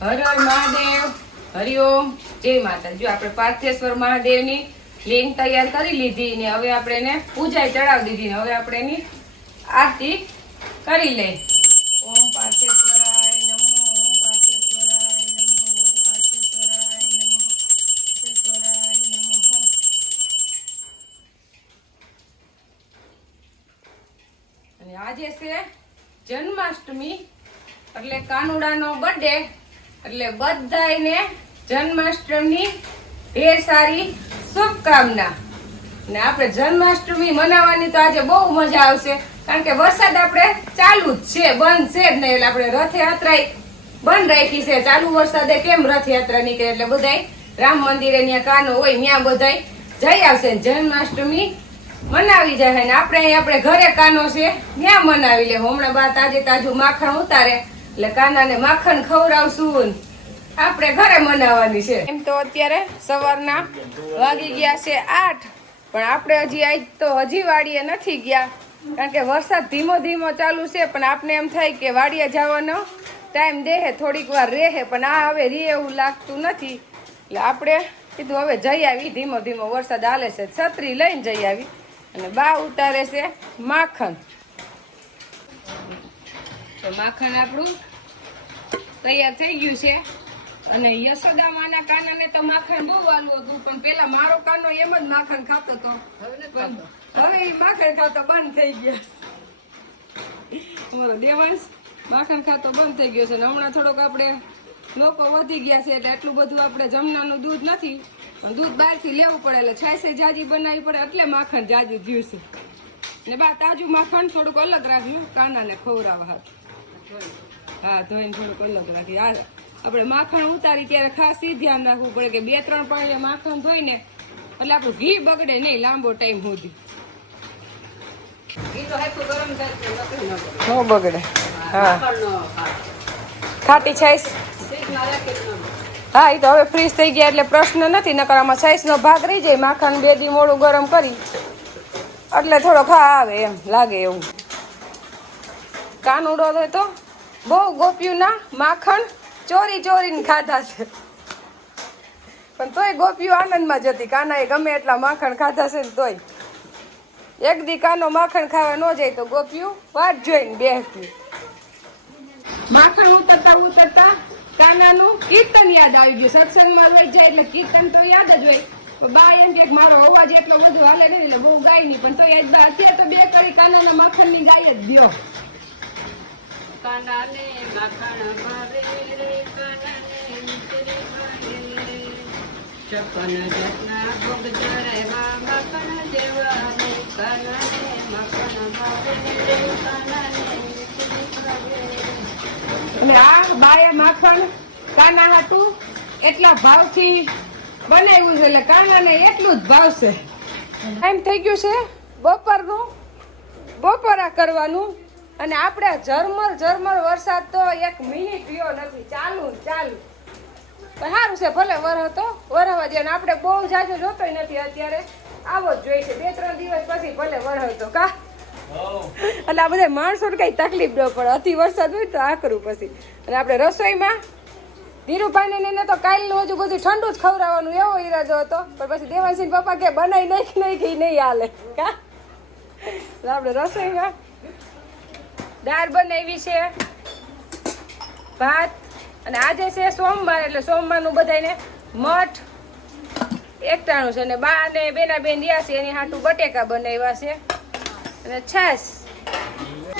હર હર મહાદેવ હરિઓમ જય માતા જો આપણે પાર્થેશ્વર મહાદેવની લિંગ તૈયાર કરી લીધી ને હવે આપણે એને પૂજા ચડાવી દીધી ને હવે આપણે એની આરતી કરી લઈ ઓમ પાર્થેશ્વરાય આજે છે જન્માષ્ટમી, એટલે કાનુડાનો બર્થડે એટલે બધાને જન્માષ્ટમીની ઢેર સારી શુભકામના. ને આપણે જન્માષ્ટમી મનાવવાની તો આજે બહુ મજા આવશે, કારણ કે વરસાદ આપણે ચાલુ જ છે, બંધ છે જ નહીં એટલે આપણે રથયાત્રા બંધ રાખી છે. ચાલુ વરસાદે કેમ રથયાત્રા નીકળે? એટલે બધાય રામ મંદિરે ત્યાં કાનો હોય ત્યાં બધાય જઈ આવશે જન્માષ્ટમી મનાવી જાય ને આપણે અહીં આપણે ઘરે કાનો છે ત્યાં મનાવી લે. હમણાં બા તાજે તાજું માખણ ઉતારે, એટલે કાનાને માખણ ખવડાવશું ને. આપણે ઘરે મનાવવાની છે. એમ તો અત્યારે સવારના વાગી ગયા છે આઠ, પણ આપણે હજી આજ તો હજી વાડીએ નથી ગયા. કારણ કે વરસાદ ધીમો ધીમો ચાલુ છે, પણ આપને એમ થાય કે વાડીએ જવાનો ટાઈમ દેહે, થોડીક વાર રહે, પણ આ હવે રે એવું લાગતું નથી. એટલે આપણે કીધું હવે જઈ આવી, ધીમો ધીમો વરસાદ હાલે છે, છત્રી લઈને જઈ આવી અને બા ઉતારે છે માખણ. તો માખણ આપણું તૈયાર થઈ ગયું છે. અને યશોદા માના કાનાને તો માખણ બહુ વાલું હતું પણ પેલા મારો કાનો એમ જ માખણ ખાતો હતો હવે એ માખણ ખાતો બંધ થઈ ગયો દેવંશ દેવાંશ માખણ ખાતો બંધ થઈ ગયો છે ને હમણાં થોડોક આપણે લોકો વધી ગયા છે એટલે એટલું બધું આપણે જમનાનું દૂધ નથી પણ દૂધ બહારથી લેવું પડે એટલે છાશે જાજી બનાવી પડે એટલે માખણ જાજુ થયું છે. ને બા તાજું માખણ થોડુંક અલગ રાખ્યું કાનાને ખવડાવવા હા ધોઈને થોડુંક અલગ રાખ્યું આ આપણે માખણ ઉતારી ત્યારે ખાસ ધ્યાન રાખવું પડે કે બે ત્રણ પાણીએ માખણ ધોઈને એટલે આપણું ઘી બગડે નહીં લાંબો ટાઈમ સુધી. નો બગડે. હા. ખાટી છાઈસ. હા એ તો હવે ફ્રીઝ થઈ ગયા એટલે પ્રશ્ન નથી નકર આમાં છાઈસનો ભાગ રહી જાય માખણ બે દી મોડું ગરમ કરી. એટલે થોડો ખા આવે એમ લાગે એવું. કાનુડો હોય તો? બહુ ગોપીઓના માખણ. ચોરી ચોરીને ખાધા છે. પણ તોય ગોપીઓ આનંદમાં જતી કાનાએ ગમે એટલા માખણ ખાધા છે ને તોય. એક દી કાનો માખણ ખાવા ન જાય તો ગોપીઓ વાટ જોઈને બેસતી માખણ ઉતરતા ઉતરતા કાનાનું કીર્તન યાદ આવી ગયું. સત્સંગમાં લઈ જાય એટલે કીર્તન તો યાદ જ હોય. બા એમ કે મારો અવાજ એટલો બધો હાલે નહીં એટલે બહુ ગાય નહીં. પણ તો એ બા અત્યારે તો બે કરી કાનાના માખણની ગાય જ દ્યો કાનાને માખણ ભાવે રે કાનાને મિશ્રી ભાવે રે. છપ્પન ભોગ ચડાવ્યા માખણ દેવાને કાનાને માખણ ભાવે રે કાનાને અને આ બાએ માખણ કાના હતું એટલા ભાવથી બનાવ્યું છે એટલે કાનાને એટલું જ ભાવશે એમ થઈ ગયું છે? બપોરનું? બપોરા કરવાનું? અને આપણે ઝરમર ઝરમર વરસાદ તો એક મિનિટ રહ્યો નથી. ચાલુ ચાલુ. પણ સારું છે, ભલે વર હતો, વરહવા દે આપણે બહુ જાજો જોતોય નથી અત્યારે. આવો જ જોઈએ છે, બે ત્રણ દિવસ પછી ભલે વર હતો, કા? એટલે આ બધા માણસોને કઈ તકલીફ ન પડે. અતિ વરસાદ હોય તો આ કરવું પછી. અને આપણે રસોઈમાં ધીરુભાઈ ને એને તો કાલનું હજુ બધું ઠંડુ જ ખવડાવવાનું એવો ઈરાદો હતો. પણ પછી દેવાસિંહ પપ્પા કે બનાવી નહીં નહીં કે નહીં હાલે, કા? આપણે રસોઈમાં દાળ બનાવી છે, ભાત, અને આજે છે સોમવાર, એટલે સોમવારનું બધાને મઠ એકટાણું છે. અને બા અને બેના બેન રહ્યા છે, એની હાટું બટેકા બનાવ્યા છે. અને છાસ.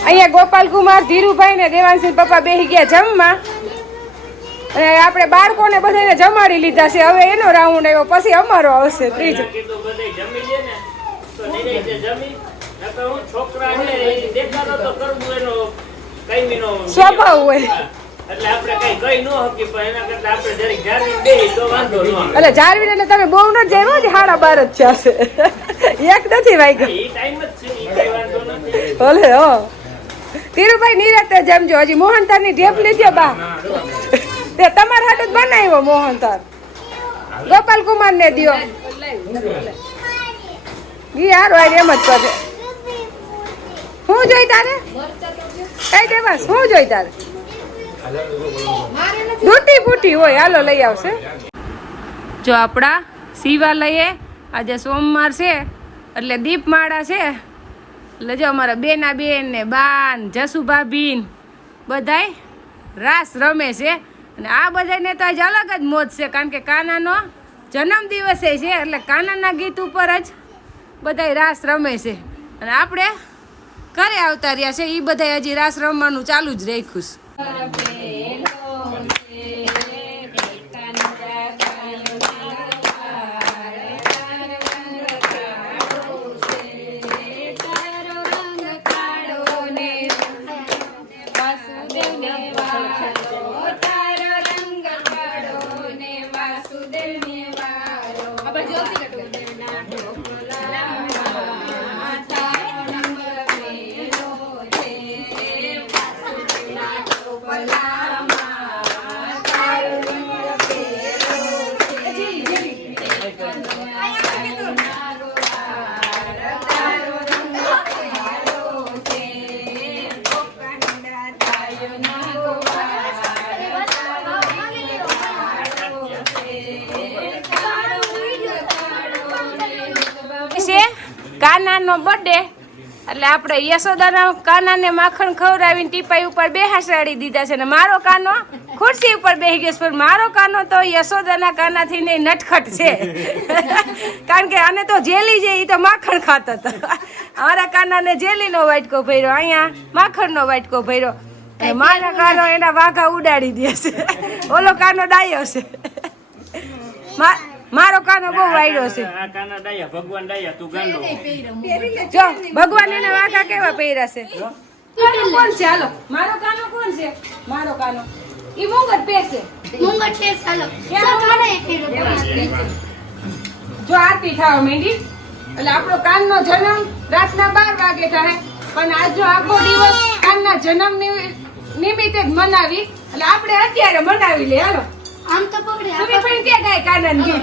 અહીંયા ગોપાલ કુમાર ધીરુભાઈ ને દેવાંશી પપ્પા બેહી ગયા જમવા. અને આપણે બાળકોને બધાને જમાડી લીધા છે. હવે એનો રાઉન્ડ આવ્યો, પછી અમારો આવશે, ત્રીજો. સ્વભાવ હોય. એટલે આપણે કઈ કઈ ન હકી પણ એના કરતા આપણે જરીક જાળવી બેહી તો વાંધો ન આવે. એટલે તમે બહુ ન જાય હો હાડા બાર જ છે એક નથી વાગ્યો. ઈ ટાઈમ જ છે ઈ કઈ વાંધો નથી. ભલે હો. ધીરુભાઈ નિરાતે જમજો હજી મોહનતારની ઢેપ લીધો બા. તે તમારા હાટું જ બનાવ્યો મોહનતાર ગોપાલ કુમાર ને દિયો ઈ હારો હાર એમ જ કરે શું જોઈ તારે? કઈ દેવાસ શું જોઈ તારે? તૂટી ફૂટી હોય, હાલો લઈ આવશે. જો આપણા શિવાલયે આજે સોમવાર છે, એટલે દીપમાળા છે. એટલે જો અમારા બેના બેન ને બાન, જસુભાભીન બધાય રાસ રમે છે. અને આ બધાને તો આજે અલગ જ મોજ છે, કારણ કે કાનાનો જન્મ દિવસે છે, એટલે કાનાના ગીત ઉપર જ બધાય રાસ રમે છે. અને આપણે ઘરે આવતા રહ્યા છે. એ બધાય હજી રાસ રમવાનું ચાલુ જ રાખ્યું છે. કાનાનો બર્થડે એટલે આપણે યશોદાના કાનાને માખણ ખવડાવીને ટીપાઈ ઉપર બેહાસાડી દીધા છે ને મારો કાનો? ખુરશી ઉપર બેસી ગયો છે. પણ મારો કાનો તો યશોદાના કાનાથી ને નટખટ છે. કારણ કે આને તો જેલી છે એ તો માખણ ખાતો હતો. અમારા કાનાને જેલીનો વાટકો ભર્યો અહીંયા માખણનો વાટકો ભર્યો. મારા કાનો એના વાઘા ઉડાડી દે છે. ઓલો કાનો ડાયો છે. મારો કાનો બહુ વાયડો છે. આ કાના ડાયા ભગવાન ડાયા તું ગાંડો. જો ભગવાન એના વાઘા કેવા પહેર્યા છે? કોણ છે? હાલો મારો કાનો કોણ છે? મારો કાનો. ઈ મુંગટ પહેરશે મુંગટ છે ચાલો. ચાલ મને એક જો આરતી થવા માંડી. એટલે આપણો કાનનો જન્મ રાતના બાર વાગે થાય. પણ આજ જો આખો દિવસ કાનના જન્મ નિમિત્તે જ મનાવી. એટલે આપણે અત્યારે મનાવી લે હાલો. આમ તો પકડે તમે પણ કે ગાય કાનન ગીત.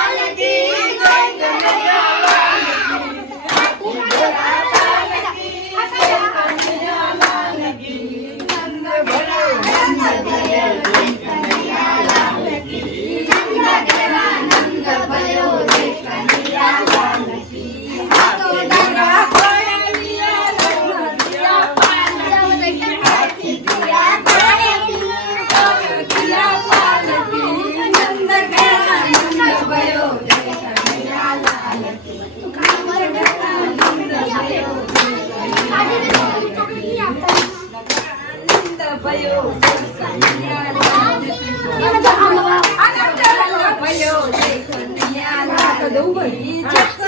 ભયો જય કન્યા લાલ